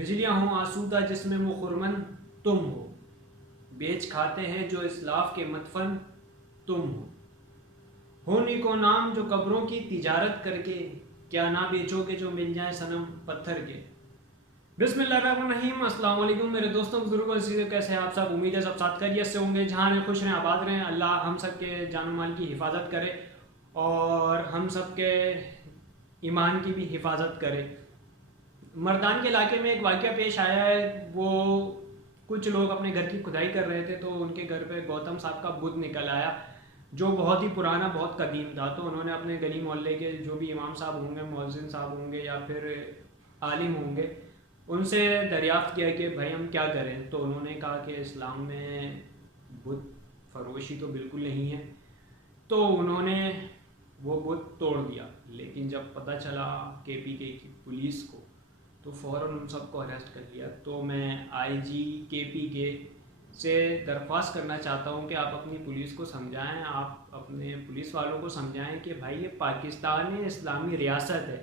बिजलियाँ हों आसूदा जिसमें वो खुरमन तुम बेच खाते हैं जो इस्लाफ के मतफन तुम हो नीको नाम जो कब्रों की तिजारत करके, क्या ना बेचोगे जो मिल जाए सनम पत्थर के। बिस्मिल्लाहिर्रहमानिर्रहीम, अस्सलाम वालेकुम मेरे दोस्तों बुजुर्गों से कैसे हैं आप सब। उम्मीद है सब साथ खैरियत से होंगे, जहाँ रहें खुश रहें आबाद रहें। अल्लाह हम सब के जान माल की हिफाजत करे और हम सब के ईमान की भी हिफाजत करे। मर्दान के इलाके में एक वाक़या पेश आया है। वो कुछ लोग अपने घर की खुदाई कर रहे थे तो उनके घर पे गौतम साहब का बुत निकल आया जो बहुत ही पुराना बहुत कदीम था। तो उन्होंने अपने गली मोहल्ले के जो भी इमाम साहब होंगे, मौज़िन साहब होंगे या फिर आलिम होंगे, उनसे दरियाफ़्त किया कि भाई हम क्या करें। तो उन्होंने कहा कि इस्लाम में बुत फरोशी तो बिल्कुल नहीं है। तो उन्होंने वो बुत तोड़ दिया। लेकिन जब पता चला KPK की पुलिस को तो फ़ौरन उन सबको अरेस्ट कर लिया। तो मैं IG KPK से दरख्वास्त करना चाहता हूँ कि आप अपनी पुलिस को समझाएं, आप अपने पुलिस वालों को समझाएं कि भाई ये पाकिस्तान है, इस्लामी रियासत है।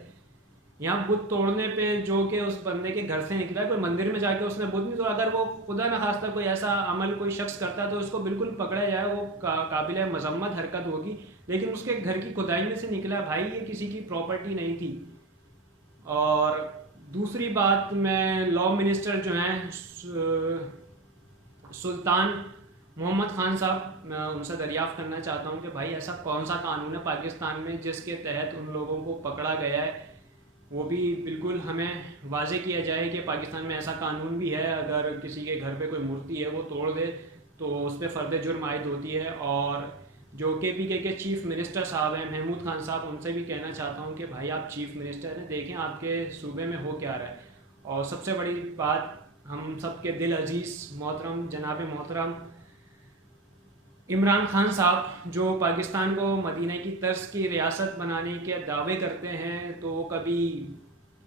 यहाँ बुत तोड़ने पे जो कि उस बंदे के घर से निकला है, कोई मंदिर में जाके उसने बुत नहीं तोड़ा, अगर वो खुदा न खास्ता कोई ऐसा अमल कोई शख्स करता है तो उसको बिल्कुल पकड़ा जाए, वो काबिल मजम्मत हरकत होगी। लेकिन उसके घर की खुदाई में से निकला भाई, ये किसी की प्रॉपर्टी नहीं थी। और दूसरी बात, मैं लॉ मिनिस्टर जो हैं सुल्तान मोहम्मद ख़ान साहब, मैं उनसे दरियाफ़्त करना चाहता हूँ कि भाई ऐसा कौन सा कानून है पाकिस्तान में जिसके तहत उन लोगों को पकड़ा गया है। वो भी बिल्कुल हमें वाज़े किया जाए कि पाकिस्तान में ऐसा कानून भी है, अगर किसी के घर पे कोई मूर्ति है वो तोड़ दे तो उस पर फ़र्द जुर्म आयद होती है। और जो KPK के चीफ़ मिनिस्टर साहब हैं महमूद खान साहब, उनसे भी कहना चाहता हूँ कि भाई आप चीफ़ मिनिस्टर हैं, देखें आपके सूबे में हो क्या रहा है। और सबसे बड़ी बात, हम सब के दिल अजीज़ मोहतरम जनाब मोहतरम इमरान खान साहब जो पाकिस्तान को मदीना की तर्ज की रियासत बनाने के दावे करते हैं, तो कभी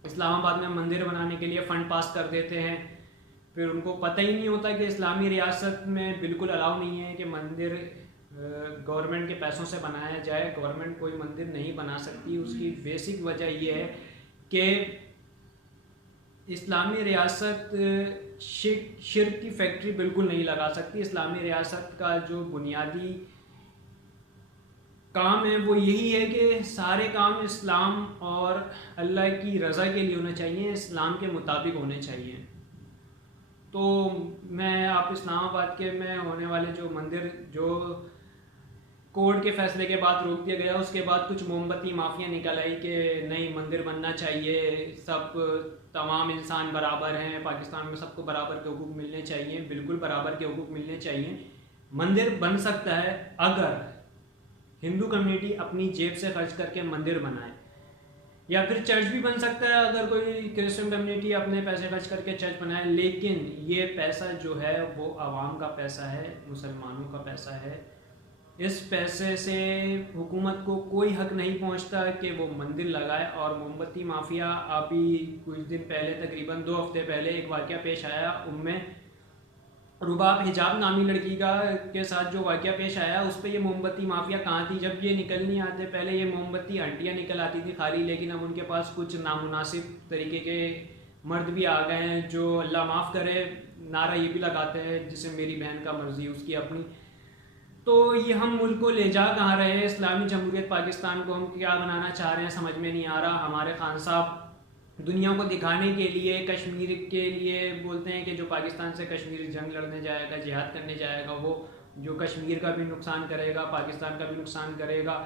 इस्लामाबाद में मंदिर बनाने के लिए फ़ंड पास कर देते हैं, फिर उनको पता ही नहीं होता कि इस्लामी रियासत में बिल्कुल अलाउ नहीं है कि मंदिर गवर्नमेंट के पैसों से बनाया जाए। गवर्नमेंट कोई मंदिर नहीं बना सकती। उसकी बेसिक वजह यह है कि इस्लामी रियासत शिर्क की फैक्ट्री बिल्कुल नहीं लगा सकती। इस्लामी रियासत का जो बुनियादी काम है वो यही है कि सारे काम इस्लाम और अल्लाह की रज़ा के लिए होने चाहिए, इस्लाम के मुताबिक होने चाहिए। तो मैं आप इस्लामाबाद के में होने वाले जो मंदिर जो कोर्ट के फैसले के बाद रोक दिया गया, उसके बाद कुछ मोमबत्ती माफिया निकल आई कि नहीं मंदिर बनना चाहिए, सब तमाम इंसान बराबर हैं, पाकिस्तान में सबको बराबर के हुकूक मिलने चाहिए। बिल्कुल बराबर के हुकूक मिलने चाहिए। मंदिर बन सकता है अगर हिंदू कम्युनिटी अपनी जेब से खर्च करके मंदिर बनाए, या फिर चर्च भी बन सकता है अगर कोई क्रिश्चियन कम्युनिटी अपने पैसे खर्च करके चर्च बनाए। लेकिन ये पैसा जो है वो आवाम का पैसा है, मुसलमानों का पैसा है। इस पैसे से हुकूमत को कोई हक नहीं पहुंचता कि वो मंदिर लगाए। और मोमबत्ती माफिया, अभी कुछ दिन पहले तकरीबन 2 हफ्ते पहले एक वाक़या पेश आया, उनमें रुबाब हिजाब नामी लड़की का के साथ जो वाक़या पेश आया, उस पर ये मोमबत्ती माफिया कहाँ थी जब ये निकल नहीं आते। पहले ये मोमबत्ती आंटियाँ निकल आती थी खाली, लेकिन अब उनके पास कुछ नामुनासिब तरीके के मर्द भी आ गए हैं जो अल्लाह माफ़ करे नारा ये भी लगाते हैं जिसे मेरी बहन का मर्जी उसकी अपनी। तो ये हम मुल्क को ले जा कहाँ रहे हैं, इस्लामी जमहूरियत पाकिस्तान को हम क्या बनाना चाह रहे हैं समझ में नहीं आ रहा। हमारे खान साहब दुनिया को दिखाने के लिए कश्मीर के लिए बोलते हैं कि जो पाकिस्तान से कश्मीर जंग लड़ने जाएगा, जिहाद करने जाएगा, वो जो कश्मीर का भी नुकसान करेगा, पाकिस्तान का भी नुकसान करेगा,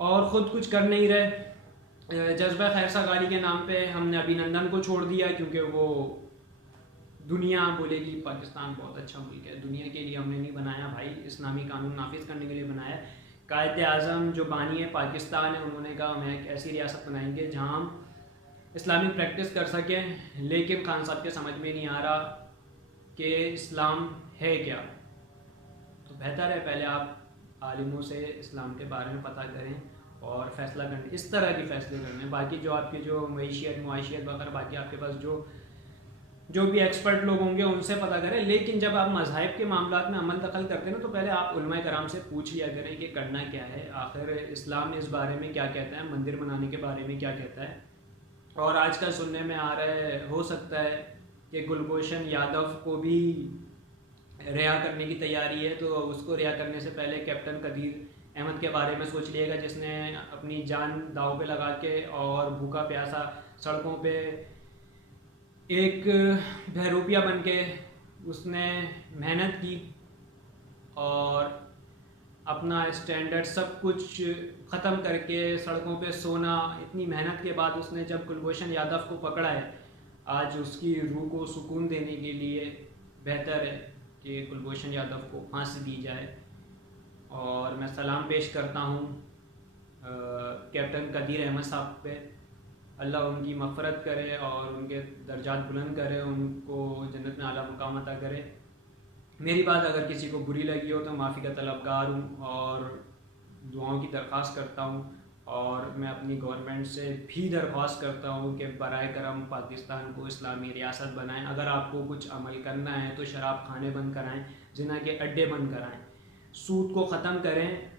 और ख़ुद कुछ कर नहीं रहे। जज्बा खैर सगाली के नाम पे हमने अभिनंदन को छोड़ दिया क्योंकि वो दुनिया बोलेगी पाकिस्तान बहुत अच्छा मुल्क है। दुनिया के लिए हमने नहीं बनाया भाई, इस्लामी कानून नाफिज करने के लिए बनाया। कायदे आज़म जो बानी है पाकिस्तान है, उन्होंने कहा हम एक ऐसी रियासत बनाएंगे जहाँ हम इस्लामिक प्रैक्टिस कर सकें। लेकिन खान साहब के समझ में नहीं आ रहा कि इस्लाम है क्या। तो बेहतर है पहले आप आलिमों से इस्लाम के बारे में पता करें और फ़ैसला करने, इस तरह के फ़ैसले करने। बाकी जो आपके जो मईशियत मुआशियत वगैरह बाकी आपके पास जो भी एक्सपर्ट लोग होंगे उनसे पता करें। लेकिन जब आप मज़हब के मामलात में अमल दखल करते हैं ना, तो पहले आप उलमाए कराम से पूछ लिया करें कि करना क्या है, आखिर इस्लाम इस बारे में क्या कहता है, मंदिर बनाने के बारे में क्या कहता है। और आजकल सुनने में आ रहा है, हो सकता है कि कुलभूषण यादव को भी रिहा करने की तैयारी है। तो उसको रिहा करने से पहले कैप्टन कदीर अहमद के बारे में सोच लिएगा, जिसने अपनी जान दांव पे लगा के और भूखा प्यासा सड़कों पे एक बहरूपिया बन के उसने मेहनत की और अपना स्टैंडर्ड सब कुछ ख़त्म करके सड़कों पे सोना, इतनी मेहनत के बाद उसने जब कुलभूषण यादव को पकड़ा है, आज उसकी रूह को सुकून देने के लिए बेहतर है कि कुलभूषण यादव को फांसी दी जाए। और मैं सलाम पेश करता हूँ कैप्टन कदीर अहमद साहब पे। अल्लाह उनकी मफ़रत करे और उनके दर्जात बुलंद करे, उनको जन्नत में आला मुकाम अता करे। मेरी बात अगर किसी को बुरी लगी हो तो माफ़ी का तलबगार हूँ और दुआओं की दरख्वास्त करता हूँ। और मैं अपनी गवर्नमेंट से भी दरख्वास्त करता हूँ कि बराए करम पाकिस्तान को इस्लामी रियासत बनाएं। अगर आपको कुछ अमल करना है तो शराब खाने बंद कराएं, जिना के अड्डे बंद कराएं, सूद को ख़त्म करें,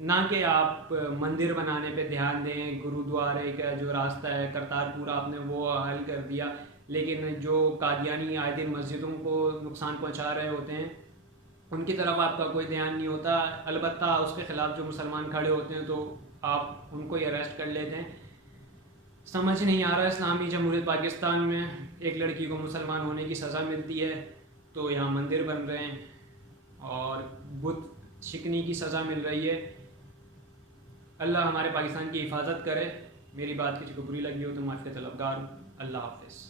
ना कि आप मंदिर बनाने पे ध्यान दें। गुरुद्वारे का जो रास्ता है करतारपुर आपने वो हल कर दिया, लेकिन जो कादियानी आए दिन मस्जिदों को नुकसान पहुंचा रहे होते हैं उनकी तरफ आपका कोई ध्यान नहीं होता। अलबत्ता उसके ख़िलाफ़ जो मुसलमान खड़े होते हैं तो आप उनको ही अरेस्ट कर लेते हैं। समझ नहीं आ रहा इस्लामी जमहूरियत पाकिस्तान में एक लड़की को मुसलमान होने की सज़ा मिलती है तो यहाँ मंदिर बन रहे हैं और बुत शिकनी की सज़ा मिल रही है। अल्लाह हमारे पाकिस्तान की हिफाजत करे। मेरी बात किसी को बुरी लगी हो तो माफ़ी का तलबगार हूँ। अल्लाह हाफ़िज़।